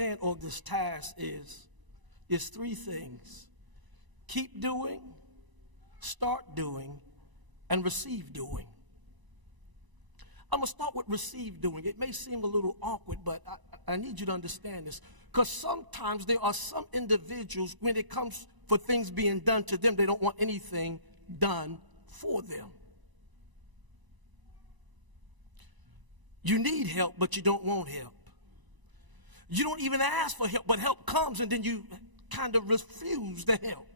understand on this task is three things. Keep doing, start doing, and receive doing. I'm going to start with receive doing. It may seem a little awkward, but I need you to understand this. Because sometimes there are some individuals, when it comes for things being done to them, they don't want anything done for them. You need help, but you don't want help. You don't even ask for help, but help comes, and then you kind of refuse the help.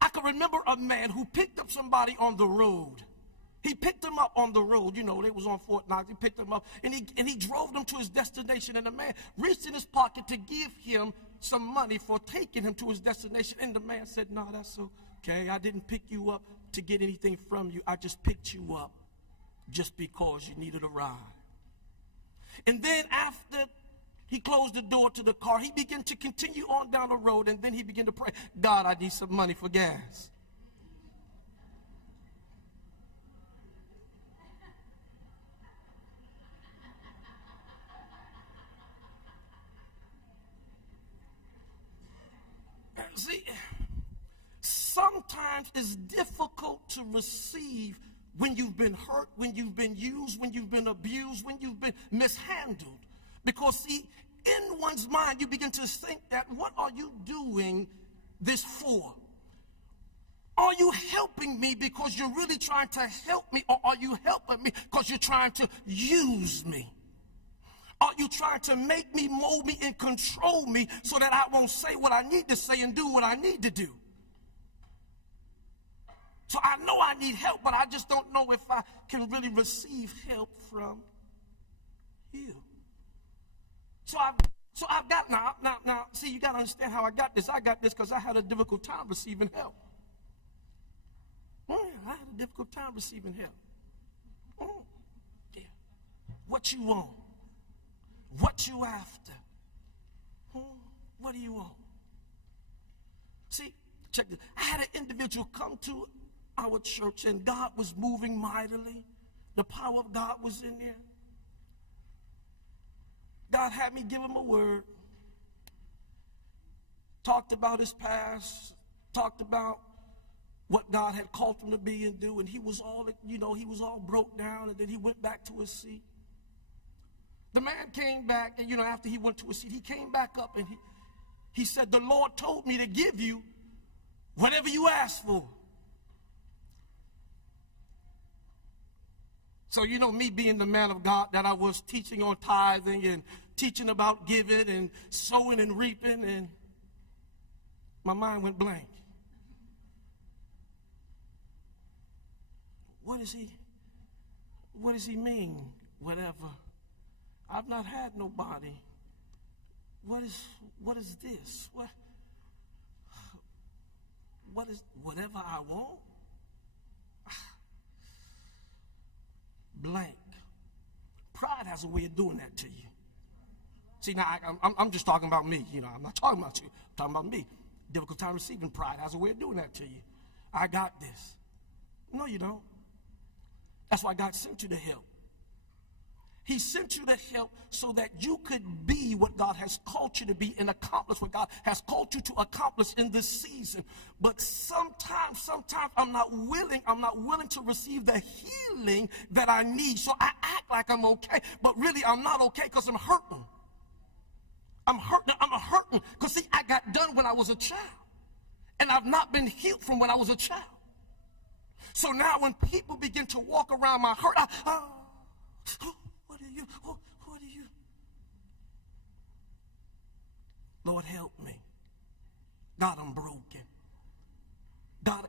I can remember a man who picked up somebody on the road. He picked them up on the road. You know, they was on Fort Knox. He picked them up, and he drove them to his destination. And the man reached in his pocket to give him some money for taking him to his destination. And the man said, "No, that's okay. I didn't pick you up to get anything from you. I just picked you up just because you needed a ride." And then after he closed the door to the car, he began to continue on down the road, and then he began to pray, "God, I need some money for gas." See, sometimes it's difficult to receive when you've been hurt, when you've been used, when you've been abused, when you've been mishandled. Because, see, in one's mind, you begin to think that, what are you doing this for? Are you helping me because you're really trying to help me, or are you helping me because you're trying to use me? Are you trying to make me, mold me, and control me so that I won't say what I need to say and do what I need to do? So I know I need help, but I just don't know if I can really receive help from you. So I've got, now, see, you got to understand how I got this. I got this because I had a difficult time receiving help. Oh, yeah, I had a difficult time receiving help. Oh, yeah. What you want? What you after? What do you want? See, check this. I had an individual come to our church, and God was moving mightily. The power of God was in there. God had me give him a word. Talked about his past. Talked about what God had called him to be and do. And he was all, he was all broke down. And then he went back to his seat. The man came back, and after he went to his seat, he came back up, and he said, "The Lord told me to give you whatever you ask for." So, me being the man of God that I was, teaching on tithing and teaching about giving and sowing and reaping, and my mind went blank. What does he mean, whatever? I've not had nobody. What is this? What is whatever I want? Blank. Pride has a way of doing that to you. See, now I'm just talking about me. I'm not talking about you. I'm talking about me. Difficult time receiving. Pride has a way of doing that to you. I got this. No, you don't. That's why God sent you to help. He sent you to help so that you could be what God has called you to be and accomplish what God has called you to accomplish in this season. But sometimes I'm not willing to receive the healing that I need. So I act like I'm okay, but really I'm not okay because I'm hurting. I'm hurting because, see, I got done when I was a child, and I've not been healed from when I was a child. So now when people begin to walk around my hurt, what are you? Lord, help me. God, I'm broken. God,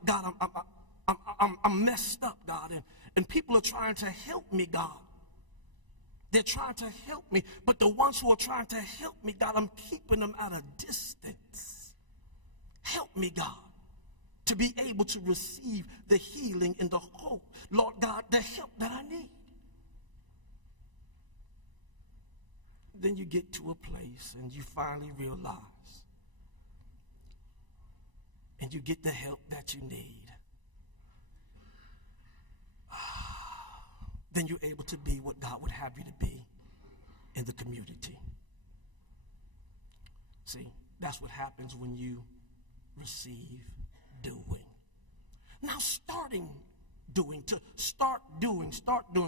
I'm messed up, God. And people are trying to help me, God. They're trying to help me. But the ones who are trying to help me, God, I'm keeping them at a distance. Help me, God, to be able to receive the healing and the hope, Lord God, the help that I need. Then you get to a place and you finally realize, and you get the help that you need. Then you're able to be what God would have you to be in the community. See, that's what happens when you receive doing. Now starting doing, to start doing.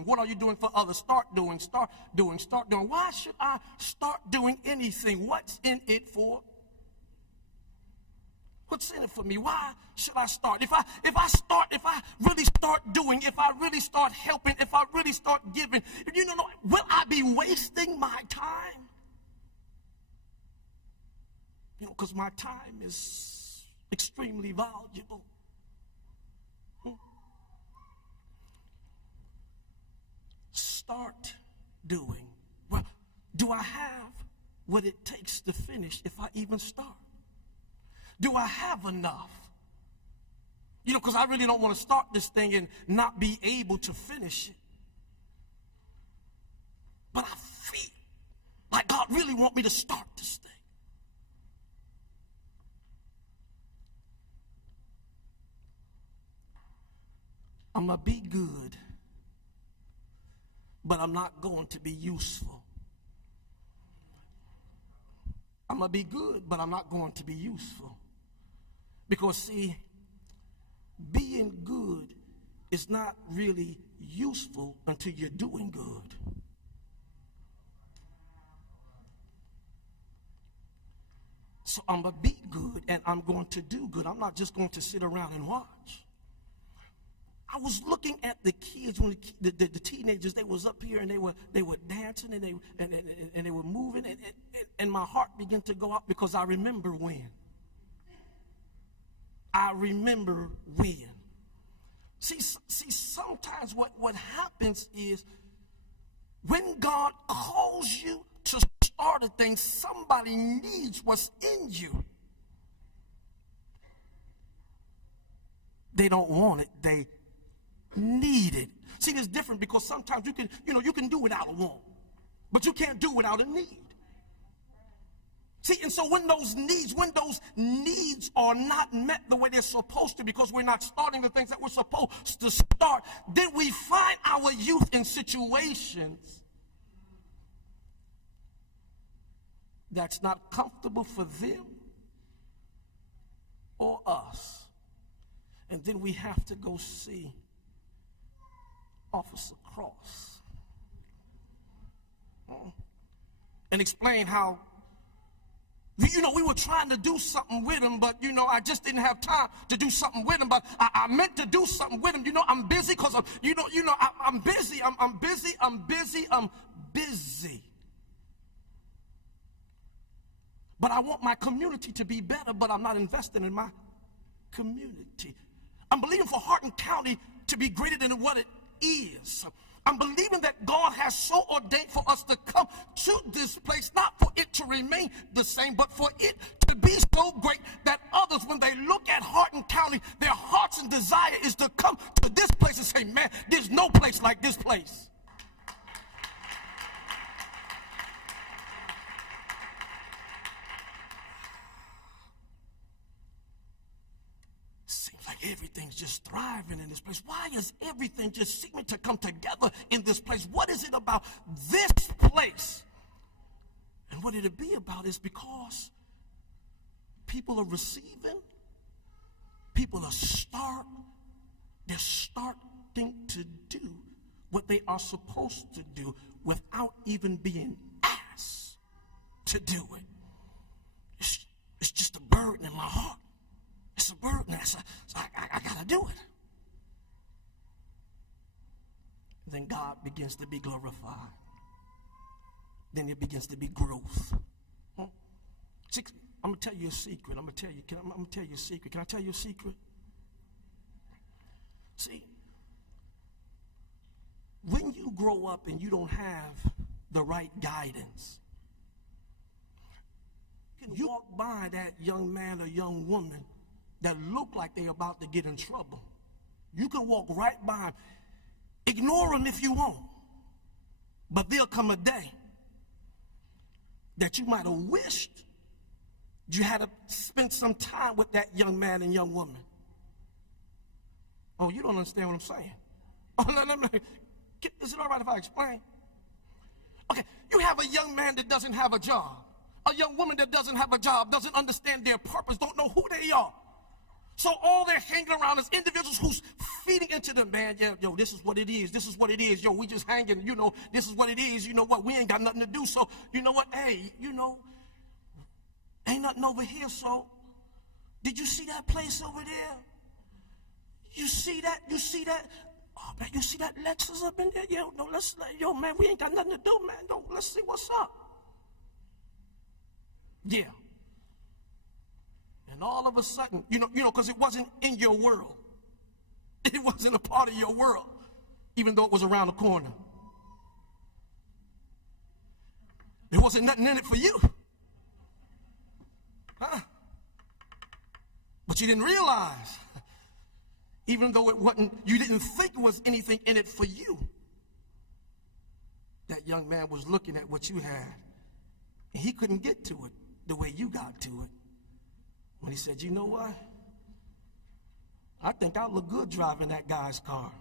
What are you doing for others? Start doing. Why should I start doing anything? What's in it for? What's in it for me? Why should I start? If I really start doing, if I really start helping, if I really start giving, will I be wasting my time? Because my time is extremely valuable. Start doing. Well, do I have what it takes to finish if I even start? Do I have enough? Because I really don't want to start this thing and not be able to finish it. But I feel like God really wants me to start this thing. I'm going to be good, but I'm not going to be useful. I'm going to be good, but I'm not going to be useful. Because, see, being good is not really useful until you're doing good. So I'm going to be good and I'm going to do good. I'm not just going to sit around and watch. I was looking at the kids, when the teenagers, they was up here and they were dancing and they were moving, and my heart began to go out because I remember when. See, sometimes what happens is when God calls you to start a thing, somebody needs what's in you. They don't want it, they need it. See, it's different because sometimes you can do without a want, but you can't do without a need. See, and so when those needs are not met the way they're supposed to, because we're not starting the things that we're supposed to start, then we find our youth in situations that's not comfortable for them or us. And then we have to go see Officer Cross and explain how, we were trying to do something with him, but, I just didn't have time to do something with him, but I meant to do something with him. I'm busy because I'm busy. But I want my community to be better, but I'm not investing in my community. I'm believing for Hardin County to be greater than what it is. I'm believing that God has so ordained for us to come to this place, not for it to remain the same, but for it to be so great that others, when they look at Hardin County, their heart's and desire is to come to this place and say, man, there's no place like this place. Everything's just thriving in this place. Why is everything just seeming to come together in this place? What is it about this place? And what it'll be about is because people are receiving, people are they're starting to do what they are supposed to do without even being asked to do it. It's just a burden in my heart. It's a burden. I got to do it. Then God begins to be glorified. Then it begins to be growth. See, I'm going to tell you a secret. I'm going to tell you a secret. Can I tell you a secret? See, when you grow up and you don't have the right guidance, you walk by that young man or young woman that look like they're about to get in trouble. You can walk right by them. Ignore them if you want. But there'll come a day that you might have wished you had to spend some time with that young man and young woman. Oh, you don't understand what I'm saying. Oh, no. Is it all right if I explain? Okay, you have a young man that doesn't have a job. A young woman that doesn't have a job, doesn't understand their purpose, don't know who they are. So all they're hanging around is individuals who's feeding into them, man, yeah, yo, this is what it is. This is what it is. Yo, we just hanging, you know, this is what it is. You know what? We ain't got nothing to do. So, you know what? Hey, you know, ain't nothing over here. So, did you see that place over there? You see that? You see that? Oh, man, you see that Lexus up in there? Yo, no, yo, man, we ain't got nothing to do, man. No, let's see what's up. Yeah. And all of a sudden, you know, because it wasn't in your world. It wasn't a part of your world, even though it was around the corner. There wasn't nothing in it for you. Huh? But you didn't realize, even though it wasn't, you didn't think there was anything in it for you. That young man was looking at what you had, and he couldn't get to it the way you got to it. When he said, you know what? I think I look good driving that guy's car.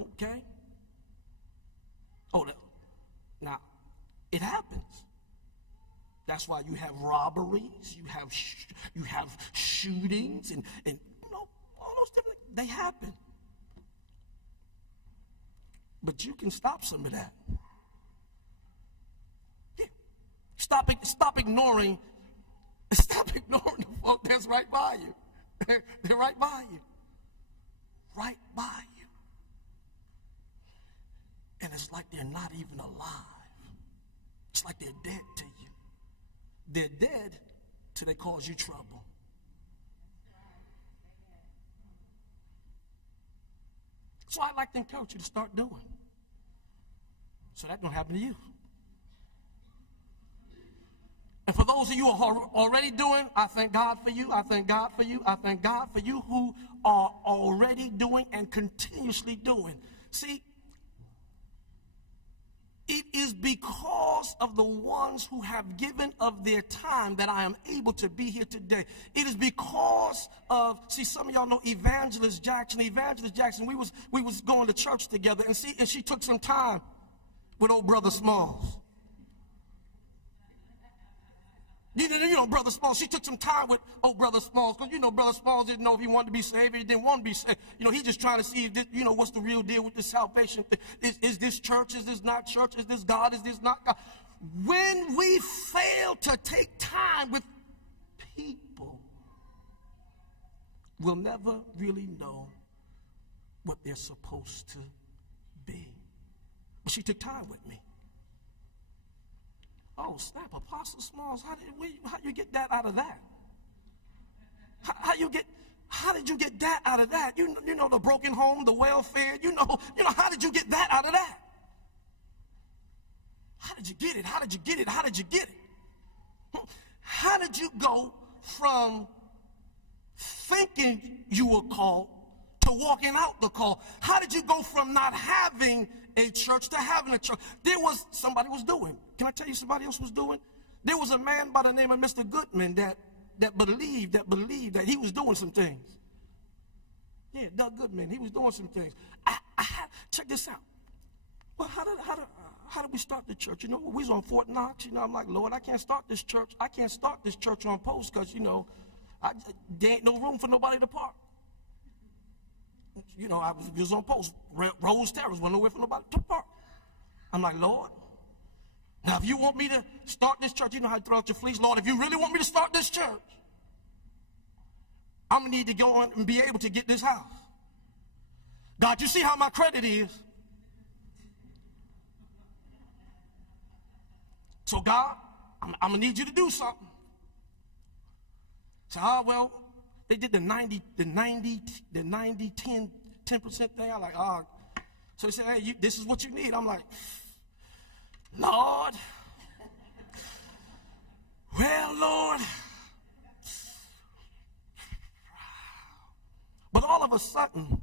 Okay. Oh, now, it happens. That's why you have robberies, you have shootings, and you know, all those different things, they happen. But you can stop some of that. Yeah. Stop ignoring the folk that's right by you. They're right by you. Right by you. And it's like they're not even alive. It's like they're dead to you. They're dead till they cause you trouble. So I'd like to encourage you to start doing. So that don't happen to you. And for those of you who are already doing, I thank God for you. I thank God for you. I thank God for you who are already doing and continuously doing. See, it is because of the ones who have given of their time that I am able to be here today. It is because of, see, some of y'all know Evangelist Jackson. Evangelist Jackson, we was going to church together, and she took some time with old Brother Smalls. You know, Brother Smalls, she took some time with old Brother Smalls, because, you know, Brother Smalls didn't know if he wanted to be saved, or he didn't want to be saved. You know, he's just trying to see, if this, you know, what's the real deal with this salvation thing. Is this church? Is this not church? Is this God? Is this not God? When we fail to take time with people, we'll never really know what they're supposed to be. But she took time with me. Oh, snap, Apostle Smalls, how you get that out of that? How did you get that out of that? You know, the broken home, the welfare, you know, how did you get that out of that? How did you get it? How did you get it? How did you get it? How did you go from thinking you were called to walking out the call? How did you go from not having a church to having a church? Somebody was doing. Can I tell you somebody else was doing? There was a man by the name of Mr. Goodman that believed that he was doing some things. Yeah, Doug Goodman, he was doing some things. Check this out. Well, how did we start the church? You know, we was on Fort Knox. You know, I'm like, Lord, I can't start this church. I can't start this church on post because, you know, there ain't no room for nobody to park. You know, I was on post. Rose Terrace, wasn't nowhere for nobody to park. I'm like, Lord, now if you want me to start this church, you know how to throw out your fleece. Lord, if you really want me to start this church, I'm going to need to go on and be able to get this house. God, you see how my credit is. So God, I'm going to need you to do something. So, well, they did the 90, 10% thing. I'm like, so they said, hey, this is what you need. I'm like, Lord, well, Lord. But all of a sudden,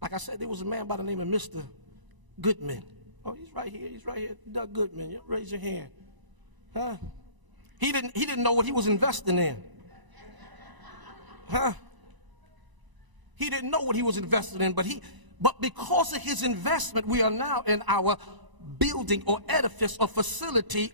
like I said, there was a man by the name of Mr. Goodman. Oh, he's right here, Doug Goodman. Raise your hand. Huh? He didn't know what he was investing in. Huh? He didn't know what he was investing in, but because of his investment, we are now in our building or edifice or facility